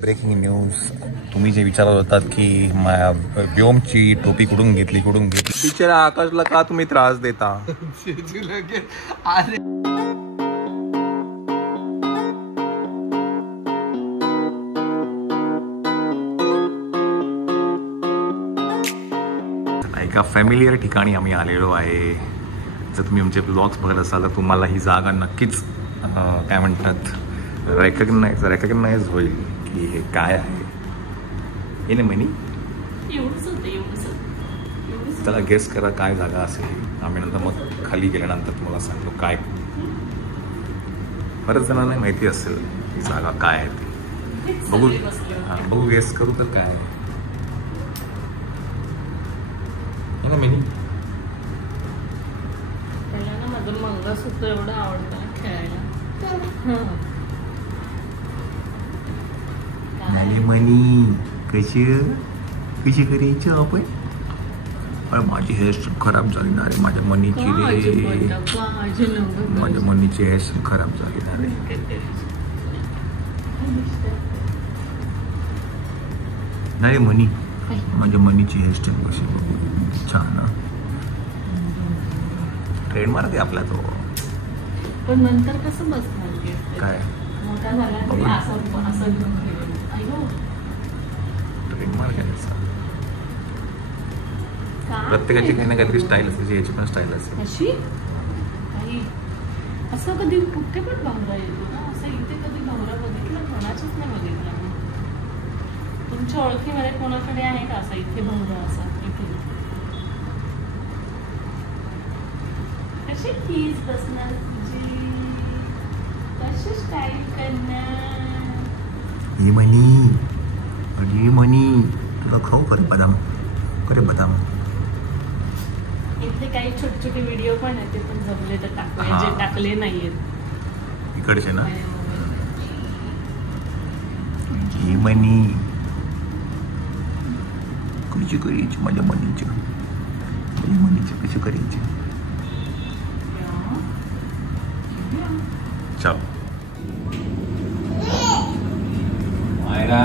Breaking news. तुम्ही जे विचारत होतात की व्योमची टोपी कुठून घेतली बिचारा आकाशला का तुम्ही त्रास देता? एका फॅमिलियर ठिकाणी आम्ही आलेलो आहे. जर तुम्ही आमचे ब्लॉग्स बघत असाल तर तुम्हाला ही जागा नक्कीच काय म्हणतात रेकग्नाइज होईल की हे काय आहे. हे ना म्हणी त्याला गेस करा काय जागा असेल. आम्ही नंतर मग खाली गेल्यानंतर तुम्हाला सांगतो काय. बऱ्याच जणांना माहिती असेल ही जागा काय आहे ती. बघू गेस करू तर काय आहे. हे ना मिनी माझं मंगळसूत्र एवढं आवडतं खेळायला. मनी कशी करायची आपण. माझी हेअरस्टाईल खराब झाली ना रे. माझ्या मनीची हेअरस्टाईल खराब झाली ना रे. नाही मनी माझ्या मनीची हेअरस्टाईल कशी छान. ट्रेडमार्क आहे आपला तो. पण नंतर कसं बसणार काय मोठा झाला ट्रेडमार्क आहे. प्रत्येकाची काही ना काहीतरी स्टाईल असते. याची पण स्टाईल असते अशी. असं कधी कुठे पण भावरा येतो ना. असं इथे कधी भावरा बघितला कोणाचंच नाही बघितला. तुमच्या ओळखीमध्ये कोणाकडे आहे का असा इथे भावरा असा इथे कशी फीज बसणार तुझी कशी स्टाईल करणार. ही मनी तुला खाऊ बदाम इथले काही छोटे छोटे व्हिडिओ पण आहेत. ते पण जमले तर टाकले जे टाकले नाहीयेत इकडचे ना. ही मनी कशी करायची माझ्या मनीची कशी करायची. चल मायरा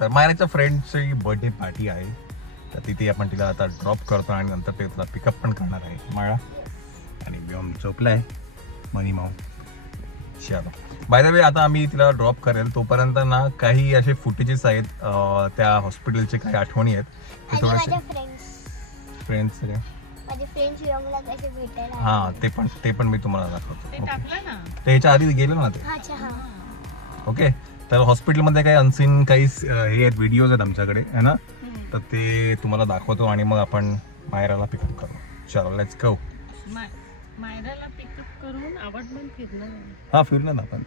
तर मायराच्या फ्रेंडची बर्थडे पार्टी आहे. तर तिथे आपण तिला आता ड्रॉप करतो आणि नंतर ते तुला पिकअप पण करणार आहे. माळा आणि व्योम झोपलाय. मनी माऊ चलो. बाय द वे आता आम्ही तिला ड्रॉप करेल तोपर्यंत ना काही असे फुटेजेस आहेत त्या हॉस्पिटलचे काही आठवणी आहेत ते थोडेसे फ्रेंड्स हा ते पण मी तुम्हाला दाखवतो. ते ह्याच्या आधी गेलो ना ते. ओके. तर हॉस्पिटलमध्ये काही अनसीन काही हे आहेत व्हिडिओज आहेत आमच्याकडे है ना. तर ते तुम्हाला दाखवतो आणि मग आपण मायराला पिकअप करू. चलो लेट्स गो. मायराला पिकअप करून आवडून फिरणार. हा फिरणार ना आपण.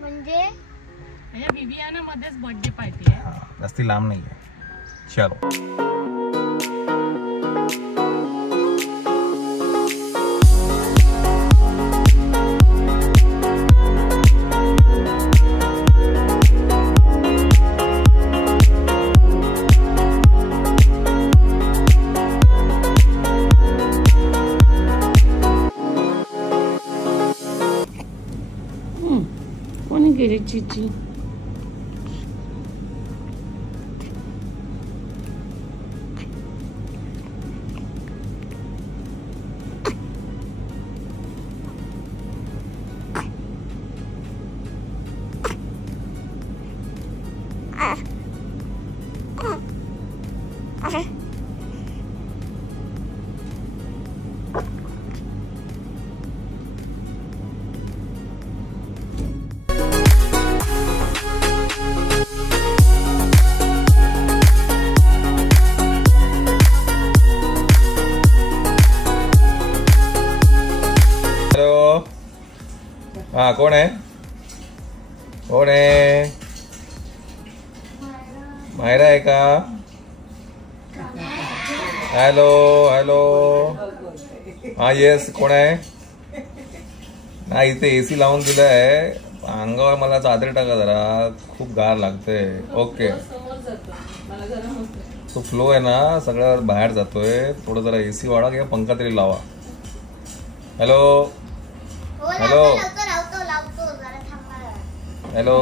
म्हणजे विवियाना मध्येच बर्थडे पार्टी आहे. जास्ती लांब नाही आहे. चलो. गेली चिची. हाँ कौन है? कौन है? मायरा है का? Hello hello. हाँ येस कोण आहे? नाही इथे एसी लावून दिलाय. अंगावर मला चादर टाका जरा, खूप गार लागते. ओके तो फ्लो आहे ना सगळं बाहेर जातोय. थोडं जरा एसी वाढवा किंवा पंखा तरी लावा. Hello hello hello.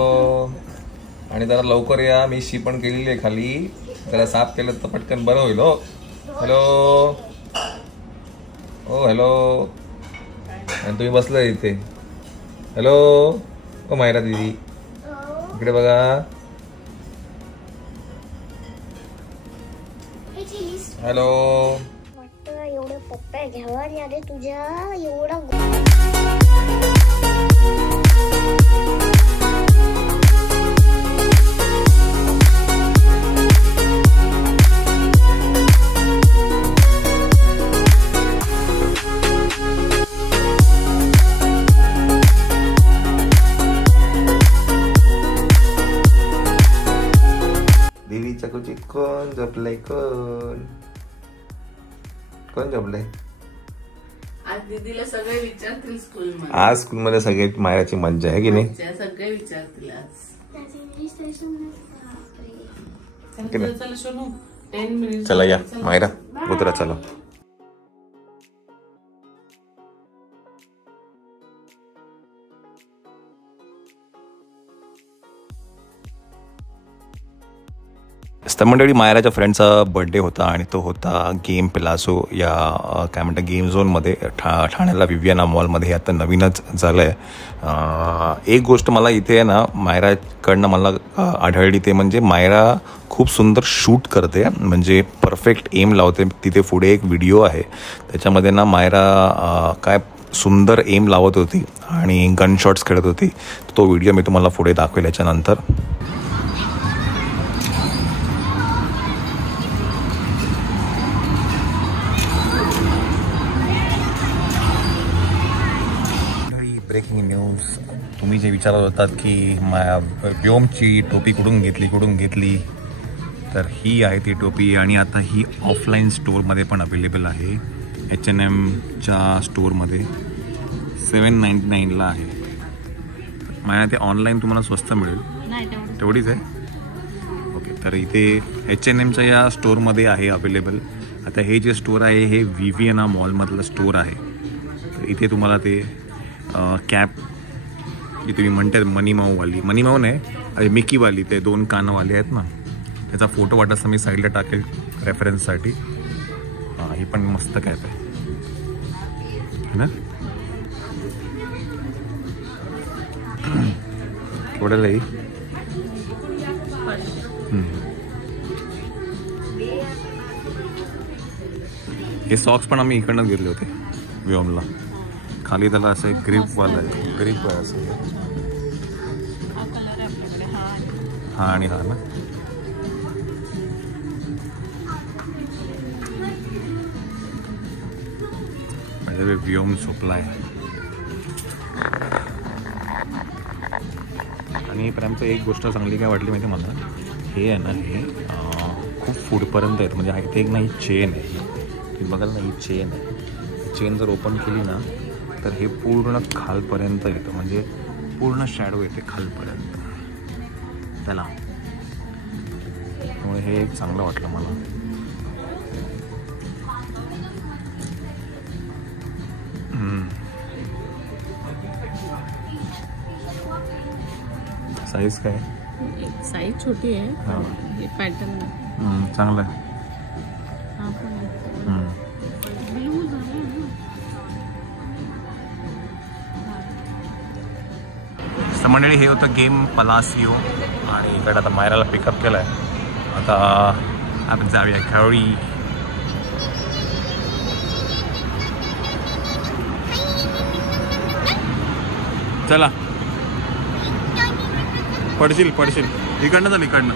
आणि जरा लवकर या, मी शी पण केलेली आहे खाली, जरा साफ केलं तर पटकन बरं होईल. हो हॅलो हो हॅलो. आणि तुम्ही बसलाय इथे. हॅलो ओ मायरा दीदी इकडे बघा. हॅलो. एवढे पप्पा घ्यावा रे तुझ्या एवढा. देवीच्या कुचित कोण झोपलंय? कोण झोपलंय? आज दीदीला सगळे विचारतील स्कूलमध्ये. आज स्कूलमध्ये सगळे मायराची मज्जा आहे की नाही? सगळे विचारतील आज. चला सोनू 10 मिनिट. चला या मायरा उतरा चला. तर मंडळी मायराच्या फ्रेंडचा बर्थडे होता आणि तो होता गेम पिलासो या काय म्हणतात गेम झोनमध्ये ठाण्याला विवियाना मॉलमध्ये. आता नवीनच झालं आहे. एक गोष्ट मला इथे आहे ना मायराकडनं मला आढळली, ते म्हणजे मायरा खूप सुंदर शूट करते, म्हणजे परफेक्ट एम लावते. तिथे पुढे एक व्हिडिओ आहे त्याच्यामध्ये ना मायरा काय सुंदर एम लावत होती आणि गन शॉट्स खेळत होती. तो व्हिडिओ मी तुम्हाला पुढे दाखवेल याच्यानंतर. Breaking news. तुम्ही जे विचारत होतात की व्योमची टोपी कुठून घेतली, तर ही आहे ती टोपी. आणि आता ही ऑफलाईन स्टोअरमध्ये पण अवेलेबल आहे. H&Mच्या स्टोअरमध्ये 799ला आहे. मला ते ऑनलाईन तुम्हाला स्वस्त मिळेल. तेवढीच आहे. ओके तर इथे H&Mच्या या स्टोअरमध्ये आहे अवेलेबल. आता हे जे स्टोअर आहे हे विवियाना मॉलमधलं स्टोअर आहे. तर इथे तुम्हाला ते कॅप जी तुम्ही म्हणते मनीमाऊवाली नाही मिकीवाली, ते 2 कानवाली आहेत ना, त्याचा फोटो वाटतं मी साईडला टाकेल रेफरन्ससाठी. हां ही पण मस्त कॅप आहे ना. थोडं लई हे सॉक्स पण आम्ही इकडनंच घेतले होते व्योमला. खाली त्याला असं एक ग्रीपवाला आहे, ग्रीप आहे असं. हा आणि हा ना म्हणजे व्योम झोपला आहे. आणि प्रेमचं एक गोष्ट चांगली काय वाटली माहिती मला, हे आहे ना हे खूप फूडपर्यंत येतं. म्हणजे इथे एक ना ही चेन आहे, तुम्ही बघाल ना ही चेन आहे. चेन जर ओपन केली ना तर हे पूर्ण खालपर्यंत येतं, म्हणजे पूर्ण शॅडो येते खालपर्यंत त्याला. त्यामुळे हे एक चांगलं वाटलं मला. साईज काय साईज छोटी आहे हा. हे पॅटर्न चांगलं आहे. हा पण ब्लू झालं तर मंडळी हे होतं गेम पलासियो आणि इकडे आता मायराला पिकअप केलं आहे. आता आपण जाऊया घरी. चला पडशील इकडनं चल इकडनं.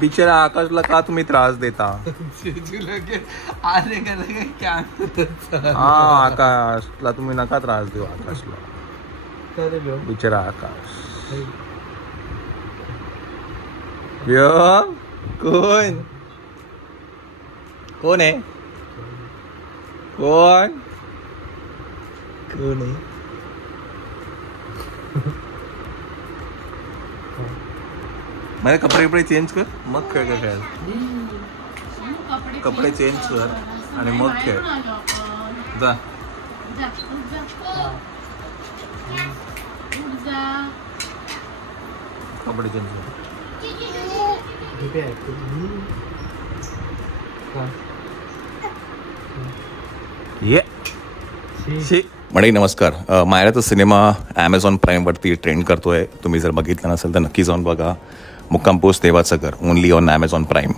बिचारा आकाशला का तुम्ही त्रास देता? हा आकाशला तुम्ही नका त्रास देऊ. आकाशला बिचारा आकाश. कोण कोण आहे? कोण आहे? माझे कपडे चेंज कर मग खेळ खेळ. कपडे चेंज कर आणि मग खेळ. जा कपडे चेंज कर. मंडळी नमस्कार. मायराचा सिनेमा ॲमेझॉन प्राईमवरती ट्रेंड करतोय. तुम्ही जर बघितलं नसेल तर नक्की जाऊन बघा. मुक्काम पोस्ट देवाचं घर ओनली ऑन ॲमेझॉन प्राईम.